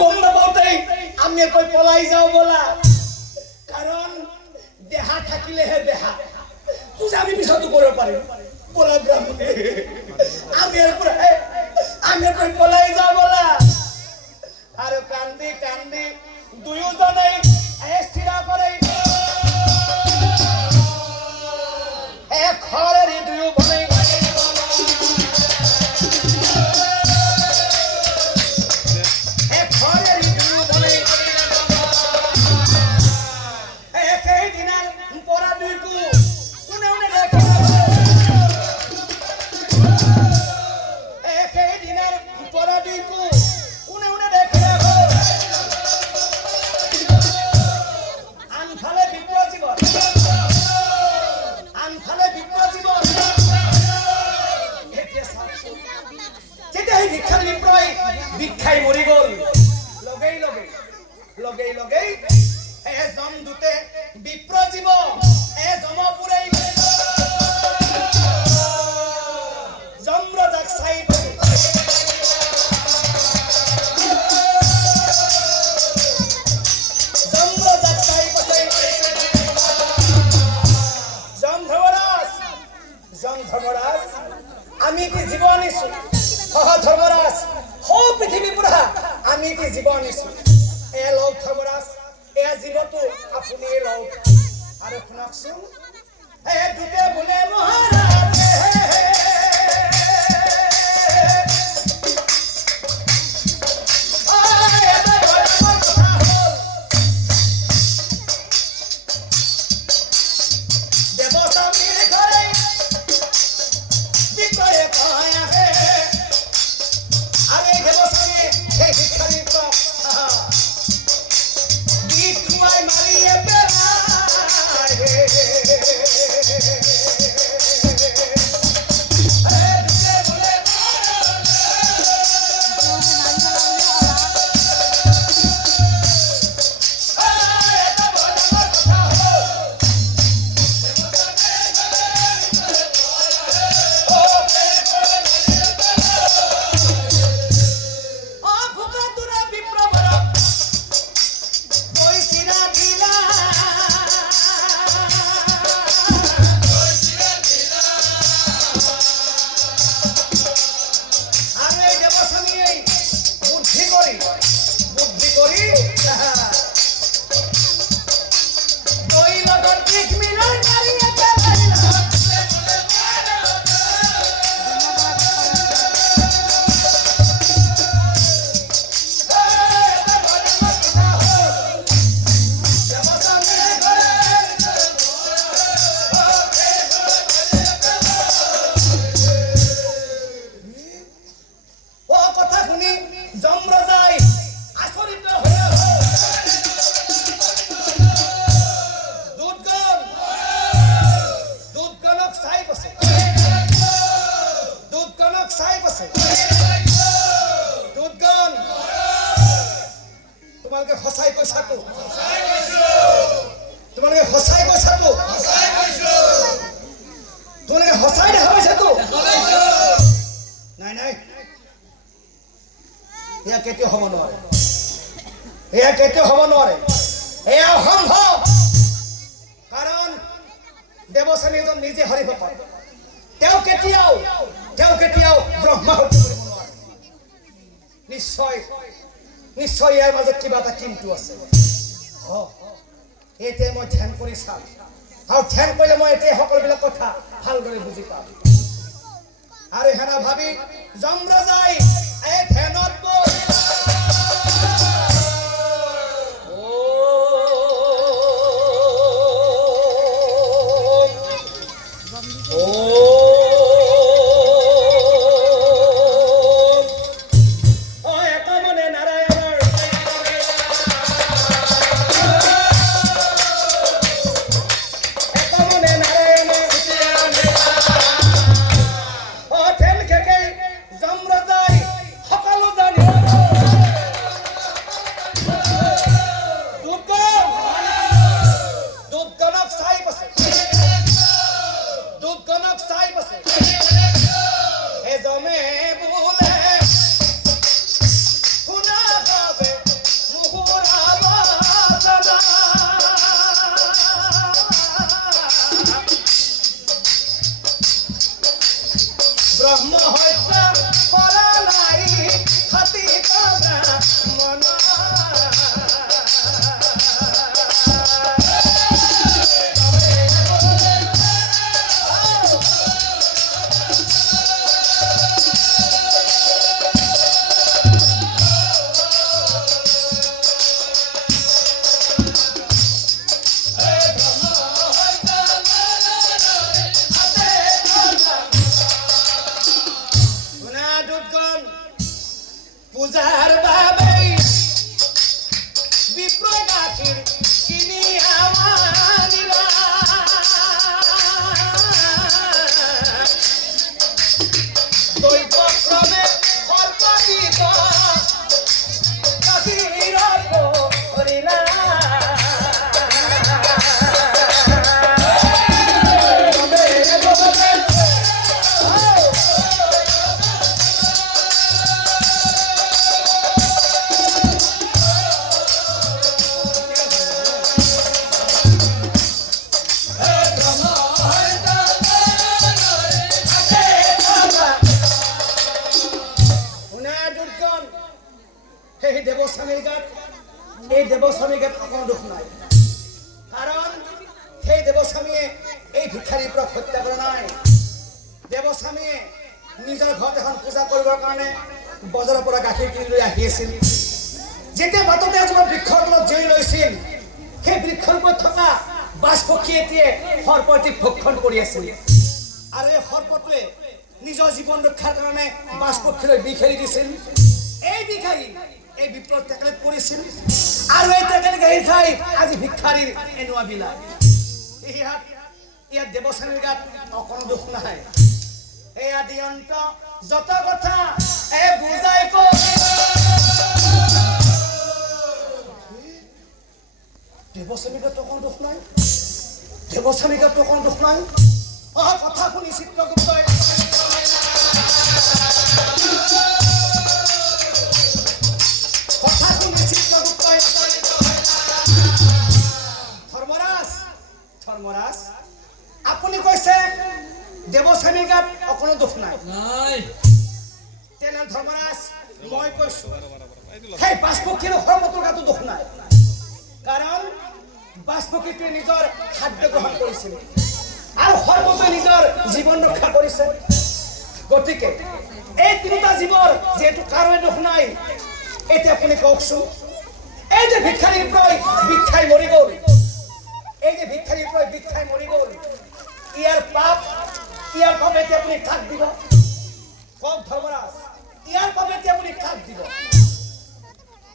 গম নাপাওঁতেই আমি কৈ পলাই যাওঁ বলা কাৰণ দেহা থাকিলেহে বেহা পূজা আমি পিছতো কৰিব পাৰিম বলা ব্ৰাহ্মণী আমি কৈ পলাই যাওঁ বলা আৰু কান্দি কান্দি দুয়োজনে স্থিৰ কৰে ঘরের দুই ভনে ঘরের দুই ভনে একই দিনার পরা দুইকু কোনে কোনে দেখে একই দিনার পরা দুইকু কোনে কোনে দেখে আনফালে বিপ্লব জীবন আনফালে বিপ্লব জীবন যেটা এই ভিক্ষার বিপ্লব ভিক্ষাই মরি গল লগেই লগেই লগেই লগেই জম দুতে বিপ্র জীব জমপুরে জম্রজাক চাই জম্রজাক চাই জম ধর্মরাজ আমি কি জীবন আনিছো ধর্মরাজ সৌ পৃথিৱী পুৰা আমি কি জীৱ আনিছো লওক ধৰ্মৰাজ এয়া জীৱটো আপুনি লওক আৰু শুনকচোন দুটে বোলে মহাৰাজ তোমালোকে হসাই কৈছাতো তোমালোকে হসাই কৈছাতো তোমালোকে হসাই দেখা পাইছাতো নাই নাই এয়া কেতিয়াও হ'ব নোৱাৰে এয়া কেতিয়াও হ'ব নোৱাৰে এয়া অসম্ভৱ কাৰণ দেৱস্বামী এজন নিজে হৰি ভকত তেওঁ কেতিয়াও ব্ৰহ্মা হত্যা কৰিব নোৱাৰে নিশ্চয় নিশ্চয় ইয়াৰ মাজত কিবা এটা কিন্তু আছে এতিয়া মই ধ্যান কৰি চাম আৰু ধ্যান কৰিলে মই এতিয়া সকলোবিলাক কথা ভালদৰে বুজি পাম আৰু হেনা ভাবি যমৰাজাই এই ধ্যানত যমরাজাই সকলো জানি দেৱস্বামীৰ গাত কোনো দুখ নাই, কাৰণ সেই দেৱস্বামীয়ে এই ভিক্ষাৰীৰ পৰা হত্যা কৰা নাই। দেৱস্বামীয়ে নিজৰ ঘৰত এখন পূজা কৰিবৰ কাৰণে বজাৰৰ পৰা গাখীৰ কিনি লৈ আহি আছিল। যেতিয়া বাটতে এজোপা বৃক্ষৰ তলত জিৰণি লৈছিল, সেই বৃক্ষৰ ওপৰত থকা বাজ পক্ষী এটিয়ে সৰ্পটিক ভক্ষণ কৰি আছিল, আৰু এই সৰ্পটোৱে নিজৰ জীৱন ৰক্ষাৰ কাৰণে বাজ পক্ষীলৈ বিষ এৰি দিছিল। এই বিষ আহি এই বিপ্লৰ টেকেলিত পৰিছিল, আৰু এই টেকেলি গাখীৰ খাই আজি ভিক্ষাৰীৰ এনেকুৱা বিলাক। ইয়াত দেৱস্বামীৰ গাত অকণো দুখ নাই। এয়া দিয়ন্ত যত কথা বুজাই দেৱস্বামীৰ গাত অকণো দুখ নাই, দেৱস্বামীৰ গাত অকণো দুখ নাই। কথা শুনি চিত্ৰগুপ্তই ধৰ্মৰাজ, আপুনি কৈছে দেৱস্বামীৰ গাত অকণো দুখ নাই। তেনে ধৰ্মৰাজ, মই কৈছো সেই বাজ পক্ষীৰ সৰ্বটোৰ গাতো দুখ নাই, কাৰণ বাজ পক্ষীটোৱে নিজৰ খাদ্য গ্ৰহণ কৰিছিল আৰু সৰ্বটোৱে নিজৰ জীৱন ৰক্ষা কৰিছে। গতিকে এই তিনিটা জীৱৰ যিহেতু কাৰোৱে দুখ নাই, এতিয়া আপুনি কওকচোন, এই যে ভিক্ষাৰীৰ পৰা ভিক্ষাই মৰি গ'ল, ইয়াৰ পাপ এতিয়া আপুনি কাক দিব? কওক ধৰ্মৰাজ, ইয়াৰ পাপ এতিয়া আপুনি কাক দিব?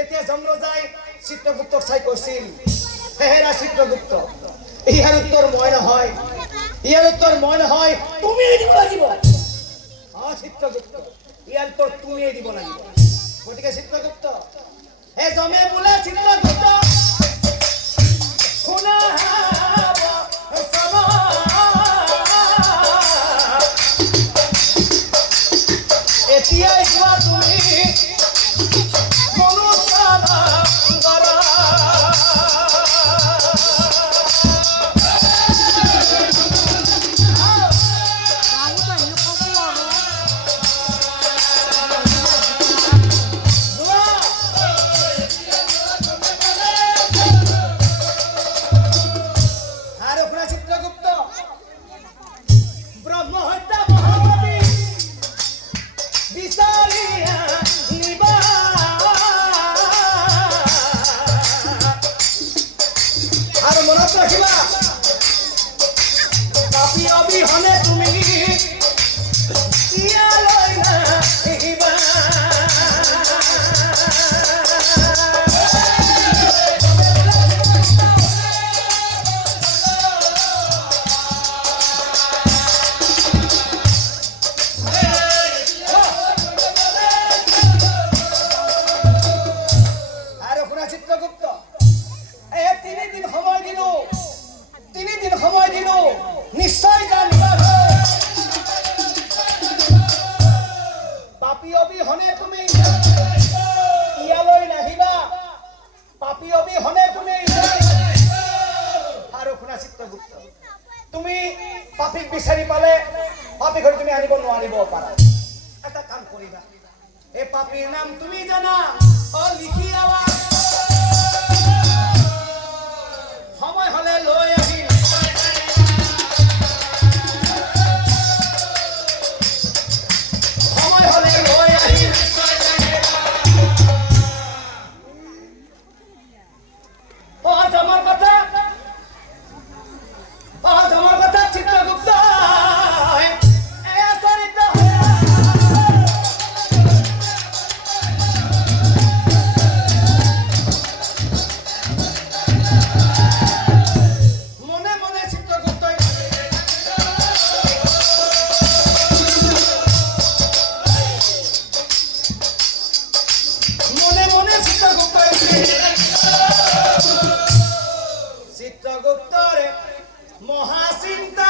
এতিয়া যমৰাজাই চিত্ৰগুপ্তক চাই কৈছিল, হেৰা চিত্ৰগুপ্ত, ইয়াৰ উত্তৰ মই নহয়, তুমিয়ে দিব লাগিব। চিত্ৰগুপ্ত, ইয়াৰ উত্তৰ তুমিয়ে দিব লাগিব। গতিকে চিত্ৰগুপ্ত, হে জমে বোলে চিত্ৰগুপ্ত শুনা এতিয়াই কোৱা তুমি তুমি পাপিক বিচাৰি পালে পাপি ঘৰ তুমি আনিব নোৱাৰিব পাৰা। এটা কাম কৰিবা, এই পাপিৰ নাম তুমি জানা, লিখি আৱা, সময় হলে লৈ আহিম। চিত্রগুপ্তরে মহাচিন্তা